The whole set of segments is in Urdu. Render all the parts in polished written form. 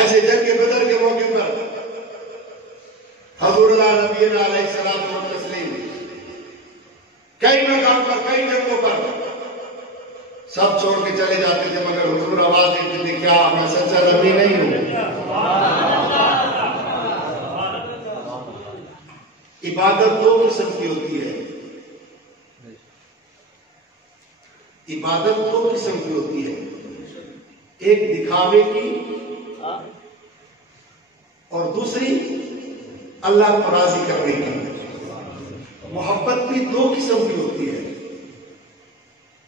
ایسے جنگ بدر کے موقع پر حضور اللہ نبی علیہ الصلوۃ والتسلیم کئی مقام پر کئی جنگوں پر سب چھوڑ کے چلے جاتے تھے، مگر حضور آواز دیتے تھے کیا میں سچا نبی نہیں ہوں؟ عبادت دو قسم کی ہوتی ہے، عبادت دو قسم کی ہوتی ہے، ایک دکھاوے کی اور دوسری اللہ کو راضی کرنے کی۔ محبت بھی دو قسم کی ہوتی ہے،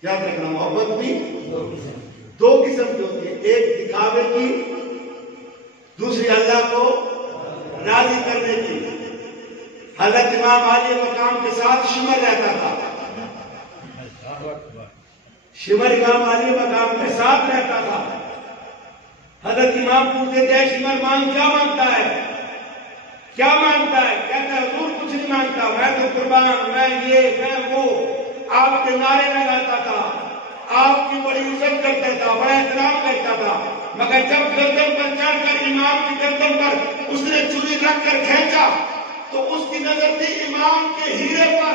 یاد رکھنا، محبت بھی دو قسم کی ہوتی ہے، ایک دکھاوے کی، دوسری اللہ کو راضی کرنے کی۔ حضرت امام عالی مقام کے ساتھ شمر رہتا تھا، شمر امام عالی مقام کے ساتھ رہتا تھا۔ حضرت امام پوچھتے تھے شمر مانگ کیا مانگتا ہے، کیا مانگتا ہے؟ کہتا ہے حضور کچھ نہیں مانگتا، میں تو قربان، میں یہ میں وہ، آپ کے نعرے لگاتا تھا، آپ کی بڑی عزت کرتا تھا، بڑا احترام کرتا تھا، مگر جب گردن پر چڑھ کر امام کی گردن پر اس نے چوری رکھ کر کھینچا تو اس کی نظر تھی امام کے ہیرے پر۔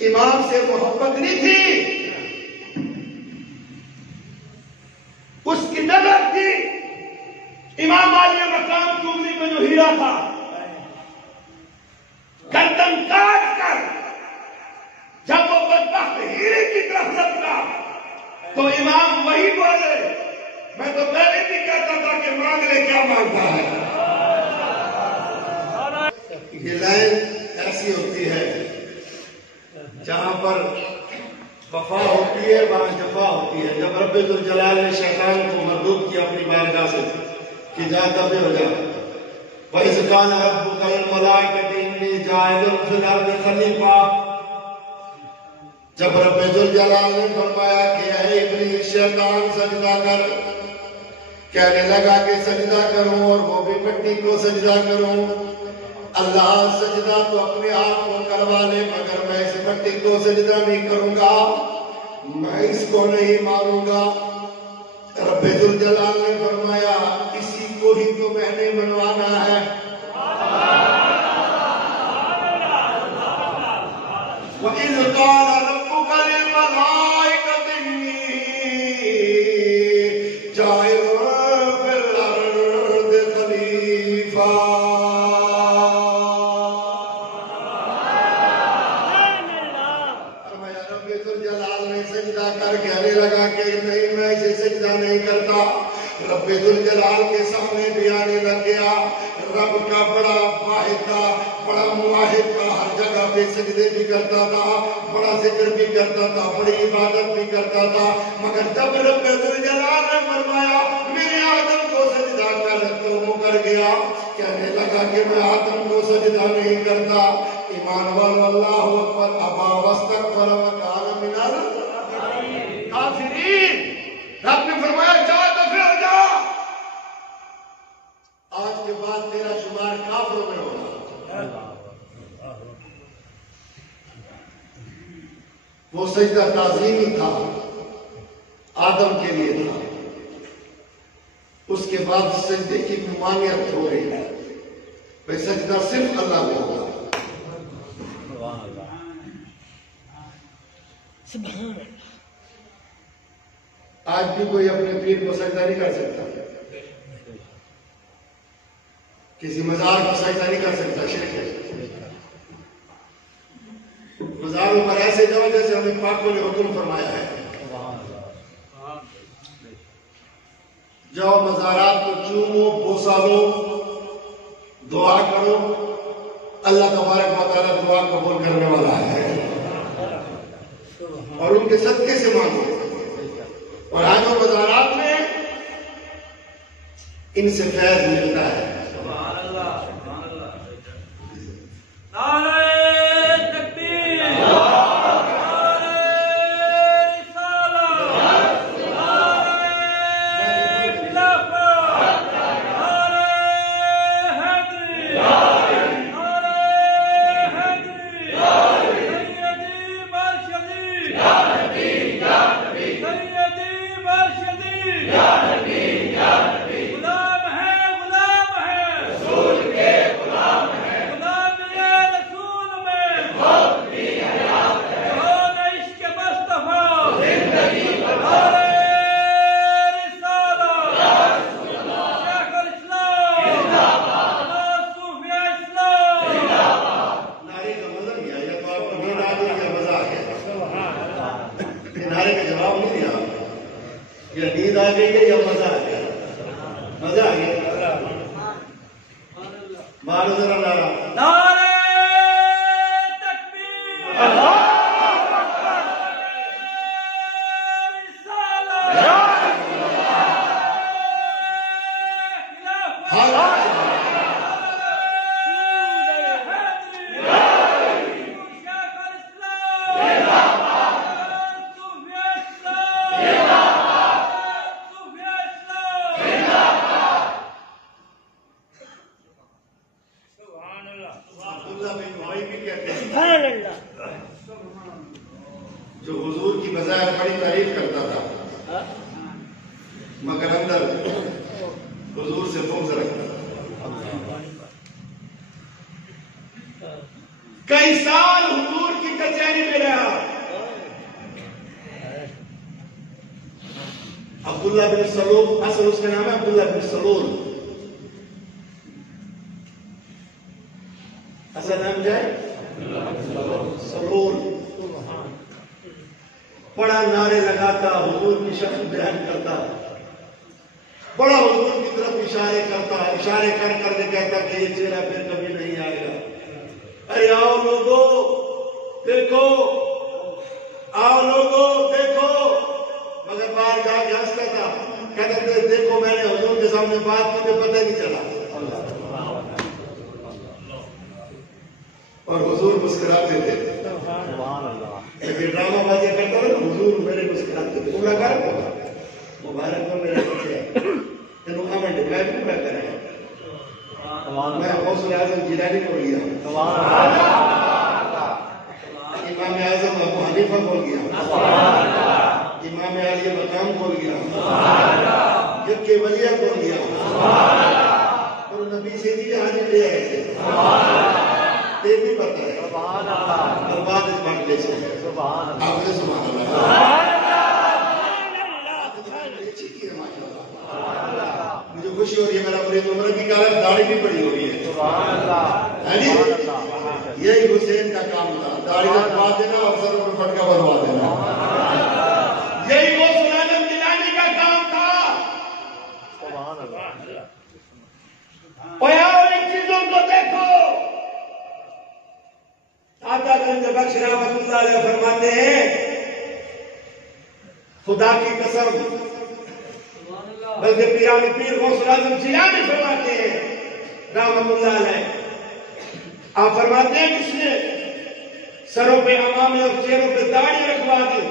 امام سے محبت نہیں تھی، اس کی نظر تھی امام عالی مقام کی انگلی میں جو ہیرا تھا، گردن کاٹ کر جب وہ بدبخت ہیرے کی طرف لپکا تو امام وہی بولے، میں تو پہلے بھی کہتا تھا کہ مانگ لے کیا مانگتا ہے۔ یہ لائن ایسی ہوتی ہے جہاں پر وفا ہوتی ہے وہاں جفا ہوتی ہے۔ جب رب ذوالجلال نے شیطان کو مردود کیا اپنی بارگاہ سے کہ جا دفع ہو جا، وَإِذْ قَالَ رَبُّكَ لِلْمَلَائِكَةِ إِنِّي جَاعِلٌ فِي الْأَرْضِ خَلِيفَةً، جب رب ذوالجلال نے فرمایا کہ اے ابلیس شیطان سجدہ کر، کہنے لگا کہ سجدہ کروں اور وہ بھی مٹی کو سجدہ کروں۔ اللہ سجدہ تو اپنے آپ کو کروا لے مگر میں اس مٹی کو سجدہ نہیں کروں گا، میں اس کو نہیں مانوں گا۔ رب ذوالجلال نے فرمایا اسی کو ہی تو میں نے منوانا ہے۔ وَإِذْ قَالَ رَبُّكَ لِلْمَلَائِكَةِ إِنِّي جَاعِلٌ فِي الْأَرْضِ خَلِيفَةً، کہنے لگا کہ نہیں میں اسے سجدہ نہیں کرتا۔ رب ذوالجلال کے سامنے بھی آنے لگ گیا، رب کا بڑا واحد تھا، بڑا مواحد تھا، ہر جگہ پہ سجدے بھی کرتا تھا، بڑا ذکر بھی کرتا تھا، بڑی عبادت بھی کرتا تھا، مگر جب رب ذوالجلال نے فرمایا میرے آدم کو سجدہ کر تو مکر گیا، کہنے لگا کہ میں آدم کو سجدہ نہیں کرتا۔ ایمان والو اللہ اکبر، ابا واستکبر وکان من کافرین۔ رب نے فرمایا جا دفع ہو جا، آج کے بعد تیرا شمار کافروں میں ہوگا۔ وہ سجدہ تعظیمی تھا، آدم کے لیے تھا، اس کے بعد سجدے کی ممانعت ہو رہی ہے، بھئی سجدہ صرف اللہ کو ہوگا۔ سبحان اللہ۔ آج بھی کوئی اپنے پیر کو سجدہ نہیں کر سکتا، کسی مزار کو سجدہ نہیں کر سکتا، شرک ہے۔ مزاروں پر ایسے جاؤ جیسے ہمیں پاکوں نے حکم فرمایا ہے، جاؤ مزارات کو چومو، بوسا لو، دعا کرو، اللہ تبارک و تعالیٰ دعا قبول کرنے والا ہے، اور ان کے صدقے سے مانگو۔ اور آج وہ مزارات میں ان سے فیض ملتا ہے۔ یا نیند آ گئی ہے یا مزہ آ گیا؟ مزہ آ گیا. مارو ذرا نعرہ. نعرہ تکبیر. جو حضور کی بظاہر بڑی تعریف کرتا تھا مگر اندر حضور سے بغض رکھتا تھا. کئی سال حضور کی کچہری میں رہا. عبداللہ بن سلول، اصل اس کا نام ہے عبداللہ بن سلول. اصل نام کیا ہے؟ سلول. بڑا نعرے لگاتا، حضور کی شکل بیان کرتا، بڑا حضور کی طرف اشارے کرتا، اشارے کر کر کے کہتا کہ یہ چہرہ پھر کبھی نہیں آئے گا. ارے آؤ لوگو دیکھو، آؤ لوگو دیکھو. مگر باہر جا کے ہنستا تھا، کہتا تھا دیکھو میں نے حضور کے سامنے بات کی تو پتہ نہیں چلا. اور حضور مسکراتے تھے. لیکن ڈرامہ بازیاں کرتا تھا نا، حضور میرے مسکراتے تھے. پورا کر مبارک ہو میرے بچے، تینوں کامنٹ میں بھی پورا کریں. میں غوث اعظم جیلانی بول گیا، امام اعظم ابو حنیفہ بول گیا، امام علی مقام بول گیا، جبکہ ولیہ بول گیا، اور نبی سے جی حاضر لے آئے تھے. یہ بھی پتہ ہے اور بعد اس بات لے سے آپ نے سبحان اللہ مجھے خوشی ہو رہی ہے. میرا مرید عمر کی کالر داڑھی بھی بڑی ہو رہی ہے. یہی حسین کا کام تھا، داڑھی رکھوا دینا اور سروں پر پھٹکا بھروا دینا. یہی وہ سلالم جیلانی کا کام تھا. اور ان چیزوں کو دیکھو. آقا گنج بخش رحمۃ اللہ علیہ فرماتے ہیں خدا کی قسم، بلکہ پیران پیر غوث اعظم جیلانی فرماتے ہیں رحمۃ اللہ علیہ، آپ فرماتے ہیں کس نے سروں پہ امامے اور چہروں پہ داڑھی رکھوا دی،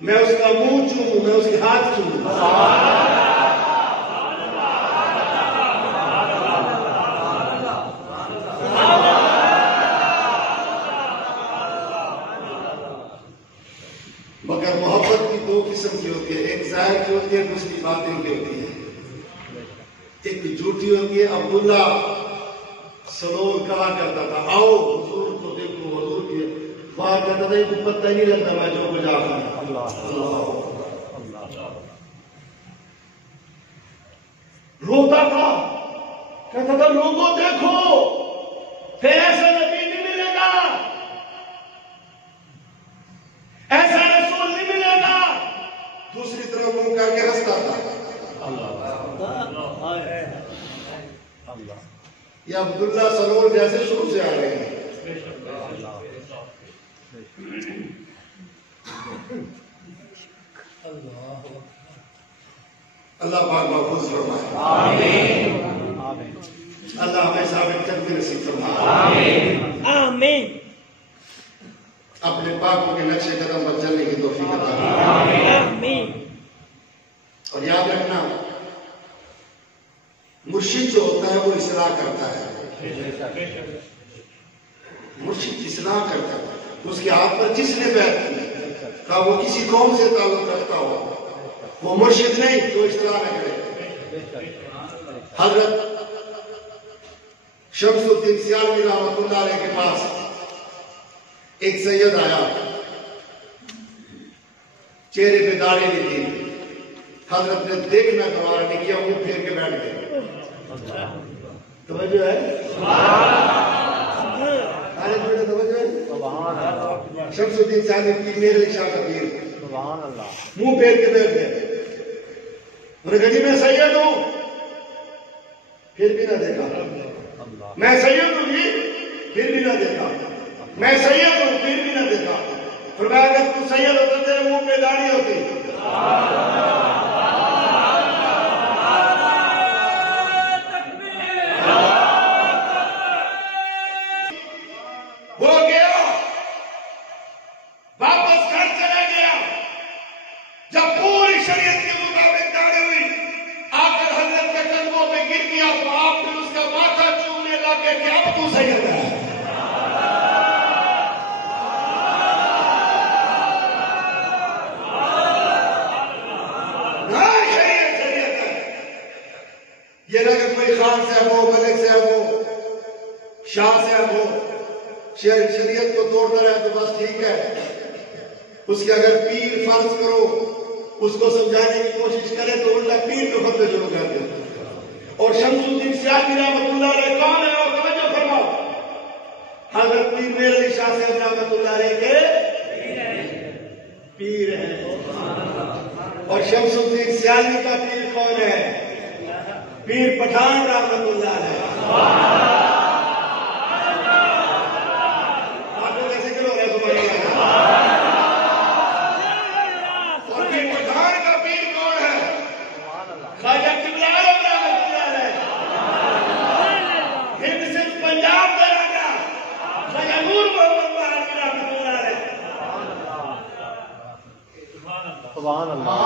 میں اس کا منہ چوموں، میں اس کے ہاتھ چوموں. مگر محبت کی دو قسم کی ہوتی ہے، ایک ظاہر کی ہوتی ہے، دوسری باطن کی ہوتی ہے. ایک جھوٹی ہوتی ہے. عبداللہ سلول کہا کرتا تھا آؤ حضور کو دیکھو، حضور کی بات کرتا تھا، یہ پتہ نہیں لگتا میں جو بجا رہا ہوں. روتا تھا، کہتا تھا لوگوں دیکھو پھر ایسا نبی نہیں ملے گا، ایسا رسول نہیں ملے گا. دوسری طرف منہ کر کے ہنستا تھا. یہ عبداللہ سلول جیسے شروع سے آ رہے ہیں. اللہ پاک محفوظ فرمائے. اللہ ہمیں ثابت قدمی نصیب فرمائے. آمین. اپنے پاکوں کے نقش قدم پر چلنے کی توفیق عطا فرمائے. آمین. اور یاد رکھنا مرشد جو ہوتا ہے وہ اصلاح کرتا ہے. مرشد اصلاح کرتا ہے. اس کے ہاتھ پر جس نے بیعت کی کہ وہ کسی قوم سے تعلق رکھتا ہو، وہ مرشد نہیں تو اصلاح نہ کرے. حضرت شمس الدین سیالوی رحمۃ اللہ علیہ کے پاس ایک سید آیا، چہرے پہ داڑھی نہیں تھی. حضرت نے دیکھنا گوارا نہیں کیا، وہ پھیر کے بیٹھ گئے. توجہ ہے؟ شمس الدین سیالوی کی میرے شاہ کا پیر منہ پھیر کے بیٹھ گئے. انہوں نے کہا جی میں سید ہوں. پھر بھی نہ دیکھا. میں سید ہوں جی. پھر بھی نہ دیکھا. میں سید ہوں. پھر بھی نہ دیکھا. فرمایا اگر تو سید ہوتا تیرے منہ پہ داڑھی ہوتی. وہ گیا واپس گھر چلا گیا. جب پوری شریعت کے مطابق داڑھی ہوئی آ کر حضرت کے قدموں پہ گر گیا تو آپ نے اس کا ماتھا چومنے لگے کہ اب تو سید ہے. یہ نہ کہ کوئی خان صاحب ہو, ملک صاحب ہو, شاہ صاحب ہو, شریعت کو توڑتا رہے تو بس ٹھیک ہے. اس کے اگر پیر فرض کرو اس کو سمجھانے کی کوشش کرے تو الٹا پیر کو خطبے شروع کر دے. اور شمس الدین سیاسی رحمۃ اللہ علیہ کون ہے؟ اور توجہ فرماؤ, حضرت پیر میر علی شاہ صاحب رحمۃ اللہ علیہ کے پیر ہیں. اور شمس الدین سیاسی کا پیر کون ہے؟ پیر پٹھان رحمۃ اللہ علیہ. آپ کو کیسے کلو رہے تمہاری اور پیر پٹھان کا پیر کون ہے؟ خواجہ قبلہ عالم رحمۃ اللہ علیہ. ہند سے پنجاب کا راجا خواجہ نور محمد بہادر رحمۃ اللہ علیہ. سبحان اللہ.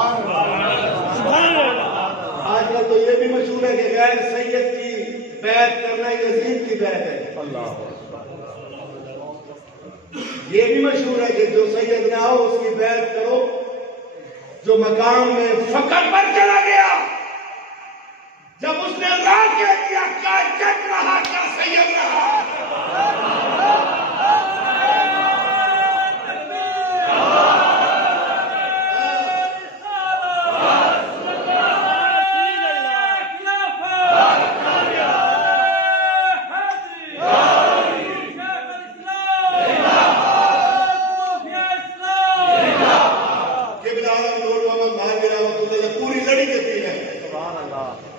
آج کل تو یہ بھی مشہور ہے کہ غیر سید کی بیعت کرنا یزید کی بیعت ہے. یہ بھی مشہور ہے کہ جو سید نہ ہو اس کی بیعت کرو. جو مقام میں فقر پر چلا گیا جب اس نے اللہ کہہ دیا کیا جج رہا کیا سید رہا.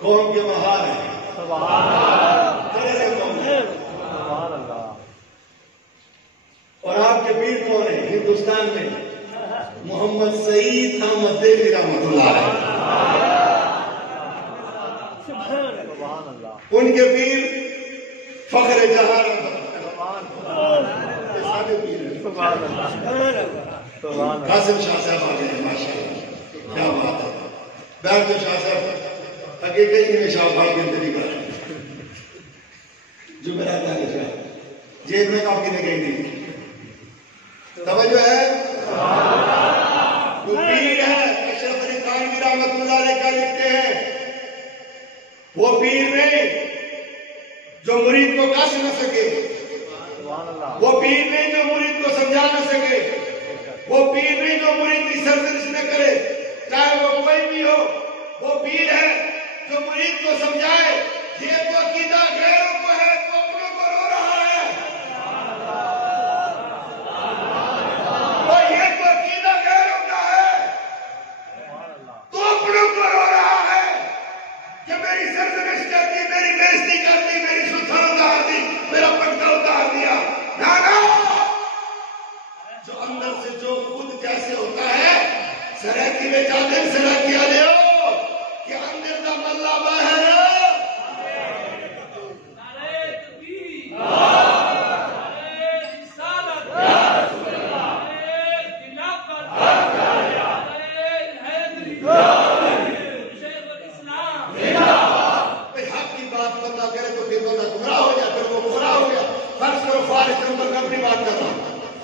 قوم کے مہار ہیں. اور آپ کے پیر کون ہیں ہندوستان میں؟ محمد سعید احمد دہلوی رحمۃ اللہ علیہ. ان کے پیر فخر جہاں قاسم شاہ صاحب آ گئے. ماشاء اللہ کیا بات ہے. بیٹھ جو شاہ صاحب اگے کئی میں شاہ بھائی کے اندر ہی کر جو میرا کیا شاہ جیب میں کام کی نے کہیں نہیں. توجہ ہے. وہ پیر ہے اشرف علی تھانوی رحمۃ اللہ علیہ کا لکھتے ہیں وہ پیر نہیں جو مرید کو کس نہ سکے. وہ پیر نہیں جو مرید کو سمجھا نہ سکے. وہ پیر نہیں جو مرید کی سرزنش نہ کرے چاہے وہ کوئی بھی ہو. وہ پیر ہے جو مرید کو سمجھائے یہ تو عقیدہ غیروں کو ہے تو اپنوں کو رو رہا ہے. اور یہ تو عقیدہ غیروں کا ہے تو اپنوں کو رو رہا ہے کہ میری سرزنش کرتی, میری بےزتی کرتی, میری ستھر اتار دی, میرا پٹکا اتار دیا. جو اندر سے جو خود جیسے ہوتا ہے سریکی میں جا کر سریکیا لے کہ اندر دا ملا باہر. حق کی بات بندہ کرے تو پھر بندہ گمراہ ہو جائے, پھر وہ گمراہ ہو گیا. فرض کرو فارغ نمبر کا اپنی بات کر رہا ہوں.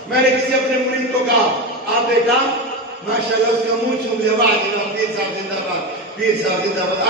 میں نے کسی اپنے مرید کو کہا آپ بیٹا ماشاءاللہ اس کا منہ چھو لیا. پیر صاحب زندہ باد, پیر صاحب زندہ باد.